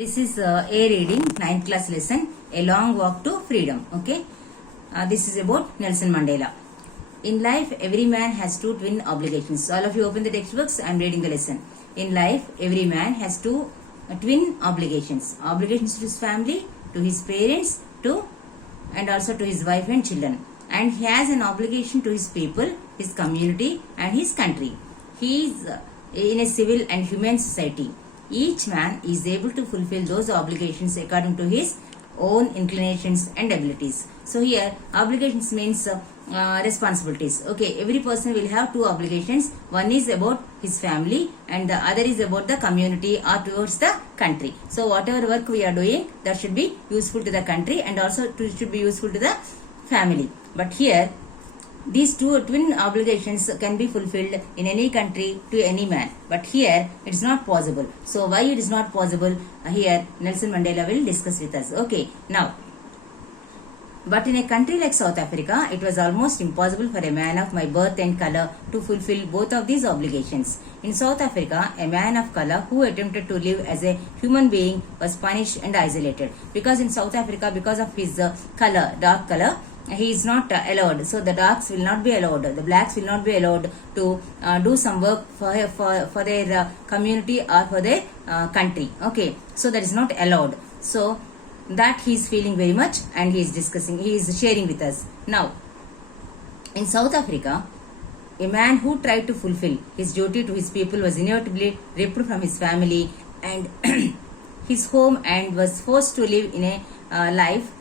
This is a reading, 9th class lesson, A Long Walk to Freedom. Okay, this is about Nelson Mandela. In life, every man has two twin obligations. All of you open the textbooks. I am reading the lesson. In life, every man has two twin obligations. Obligations to his family, to his parents, and also to his wife and children. And he has an obligation to his people, his community, and his country. He is in a civil and human society. Each man is able to fulfill those obligations according to his own inclinations and abilities. So here obligations means responsibilities. Okay, every person will have two obligations. One is about his family and the other is about the community or towards the country. So whatever work we are doing, that should be useful to the country and also should be useful to the family. But here these two twin obligations can be fulfilled in any country to any man. But here it is not possible. So why it is not possible? Here Nelson Mandela will discuss with us. Okay, now. But in a country like South Africa, it was almost impossible for a man of my birth and color to fulfill both of these obligations. In South Africa, a man of color who attempted to live as a human being was punished and isolated. Because in South Africa, because of his color, dark color, he is not allowed. So the darks will not be allowed. The blacks will not be allowed to do some work for their community or for their country. Okay, so that is not allowed. So that he is feeling very much and he is discussing, he is sharing with us. Now, in South Africa, a man who tried to fulfill his duty to his people was inevitably ripped from his family and his home and was forced to live in a life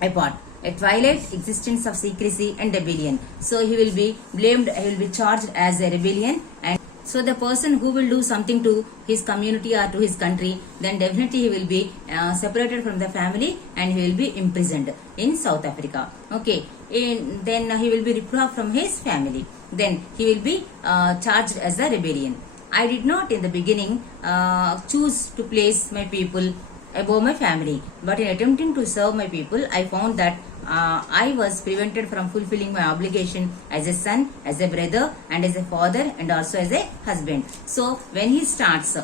apart. A twilight existence of secrecy and rebellion. So he will be blamed, he will be charged as a rebellion, and so the person who will do something to his community or to his country, then definitely he will be separated from the family and he will be imprisoned in South Africa. Okay, then he will be ripped off from his family. Then he will be charged as a rebellion. I did not in the beginning choose to place my people above my family, but in attempting to serve my people, I found that I was prevented from fulfilling my obligation as a son, as a brother, and as a father, and also as a husband. So when he starts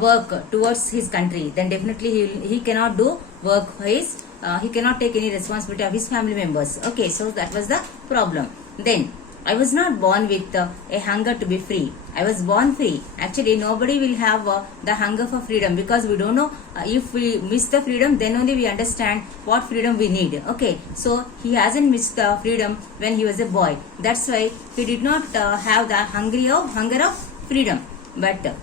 work towards his country, then definitely he cannot do work for his, he cannot take any responsibility of his family members. Okay, so that was the problem. Then I was not born with a hunger to be free. I was born free. Actually, nobody will have the hunger for freedom, because we don't know if we miss the freedom, then only we understand what freedom we need. Okay, so he hasn't missed the freedom when he was a boy. That's why he did not have the hunger of freedom. But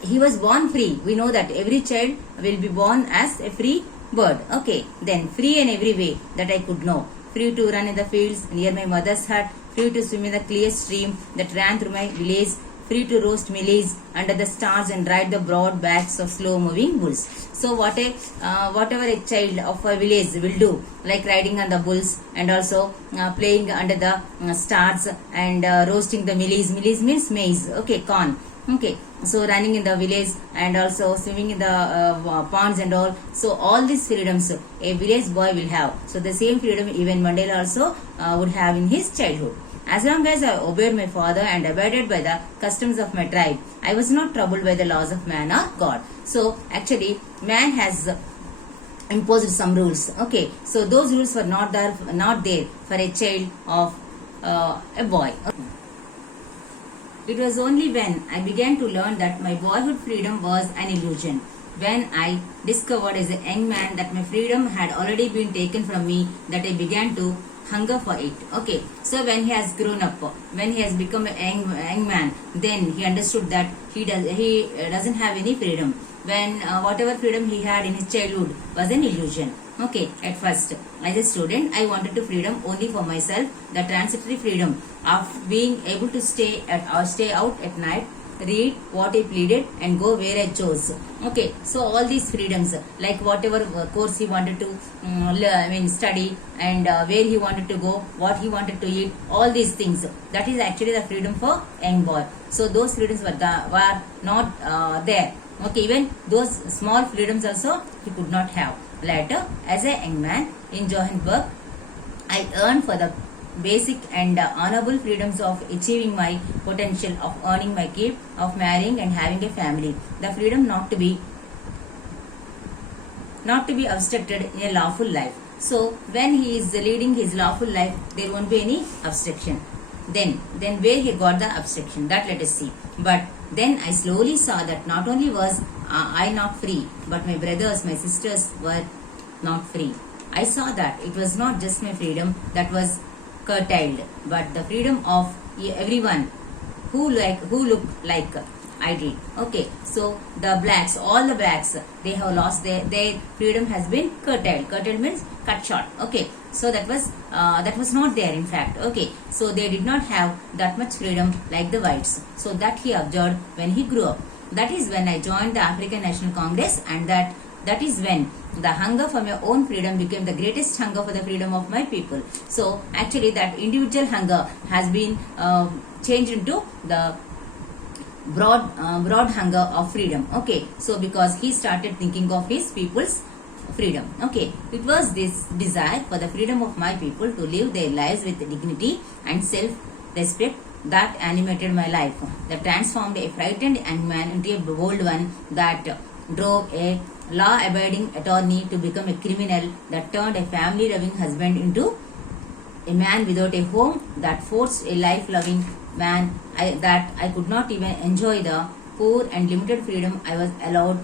he was born free. We know that every child will be born as a free bird. Okay, then free in every way that I could know. Free to run in the fields near my mother's hut, free to swim in the clear stream that ran through my village, free to roast maize under the stars and ride the broad backs of slow-moving bulls. So whatever a child of a village will do, like riding on the bulls and also playing under the stars and roasting the maize. Maize means maize, okay, corn. Okay, so running in the village and also swimming in the ponds and all. So all these freedoms a village boy will have. So the same freedom even Mandela also would have in his childhood. As long as I obeyed my father and abided by the customs of my tribe, I was not troubled by the laws of man or God. So actually man has imposed some rules. Okay, so those rules were not there for a child of a boy. Okay. It was only when I began to learn that my boyhood freedom was an illusion, when I discovered as a young man that my freedom had already been taken from me, that I began to hunger for it. Okay, so when he has grown up, when he has become a young man, then he understood that he doesn't have any freedom. When whatever freedom he had in his childhood was an illusion. Okay, at first, as a student, I wanted to freedom only for myself, the transitory freedom of being able to stay out at night, read what I pleaded and go where I chose. Okay, so all these freedoms, like whatever course he wanted to study and where he wanted to go, what he wanted to eat, all these things, that is actually the freedom for young boy. So those freedoms were not there. Okay, even those small freedoms also he could not have. Later, as a young man in Johannesburg, I earned for the basic and honorable freedoms of achieving my potential, of earning my keep, of marrying and having a family. The freedom not to be not to be obstructed in a lawful life. So when he is leading his lawful life, there won't be any obstruction. Then where he got the obstruction, that let us see. But then I slowly saw that not only was I not free, but my brothers, my sisters were not free. I saw that it was not just my freedom that was curtailed, but the freedom of everyone who looked like I did. Okay, so the blacks, all the blacks, they have lost their freedom has been curtailed. Curtailed means cut short. Okay, so that was not there in fact. Okay, so they did not have that much freedom like the whites. So that he observed when he grew up. That is when I joined the African National Congress, and that is when the hunger for my own freedom became the greatest hunger for the freedom of my people. So actually that individual hunger has been changed into the broad hunger of freedom. Okay, so because he started thinking of his people's freedom. Okay, it was this desire for the freedom of my people to live their lives with dignity and self-respect that animated my life, that transformed a frightened young man into a bold one, that drove a law-abiding attorney to become a criminal, that turned a family-loving husband into a man without a home, that forced a life-loving man that I could not even enjoy the poor and limited freedom I was allowed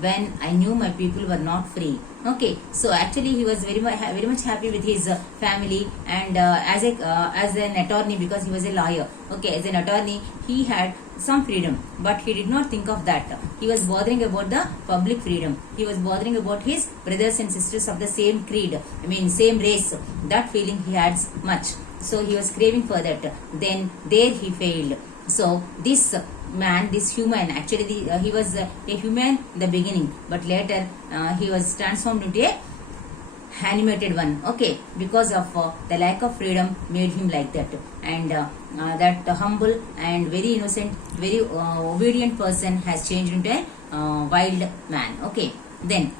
when I knew my people were not free. Okay, so actually he was very much happy with his family, and as an attorney, because he was a lawyer. Okay, as an attorney he had some freedom, but he did not think of that. He was bothering about the public freedom. He was bothering about his brothers and sisters of the same creed, same race. That feeling he had much. So he was craving for that. Then there he failed. So this man, this human, actually he was a human in the beginning, but later he was transformed into a animated one. Okay, because of the lack of freedom made him like that, and that humble and very innocent, very obedient person has changed into a wild man. Okay, then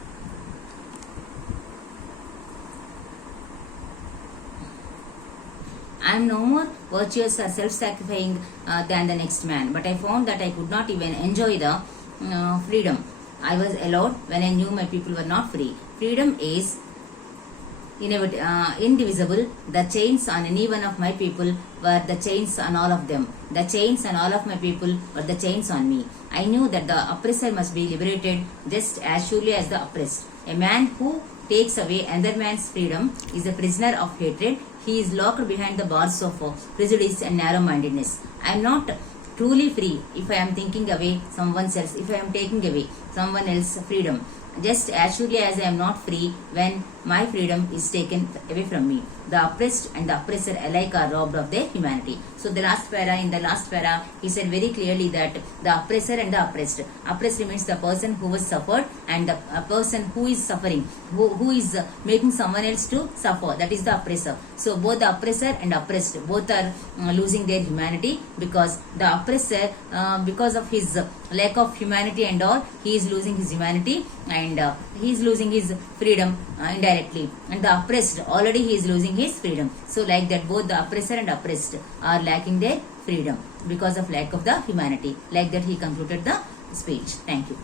I am no more virtuous or self-sacrificing than the next man, but I found that I could not even enjoy the freedom I was allowed when I knew my people were not free. Freedom is indivisible. The chains on any one of my people were the chains on all of them. The chains on all of my people were the chains on me. I knew that the oppressor must be liberated just as surely as the oppressed. A man who takes away another man's freedom is a prisoner of hatred. He is locked behind the bars of prejudice and narrow-mindedness. I am not truly free if I am thinking away someone else, if I am taking away someone else's freedom, just as surely as I am not free when my freedom is taken away from me. The oppressed and the oppressor alike are robbed of their humanity. So in the last para, he said very clearly that the oppressor and the oppressed. Oppressed means the person who was suffered, and the person who is suffering, who is making someone else to suffer. That is the oppressor. So both the oppressor and oppressed, both are losing their humanity, because the oppressor, because of his lack of humanity and all, he is losing his humanity, and he is losing his freedom indirectly. And the oppressed, already he is losing his freedom. So like that, both the oppressor and oppressed are lacking their freedom because of lack of the humanity. Like that he concluded the speech. Thank you.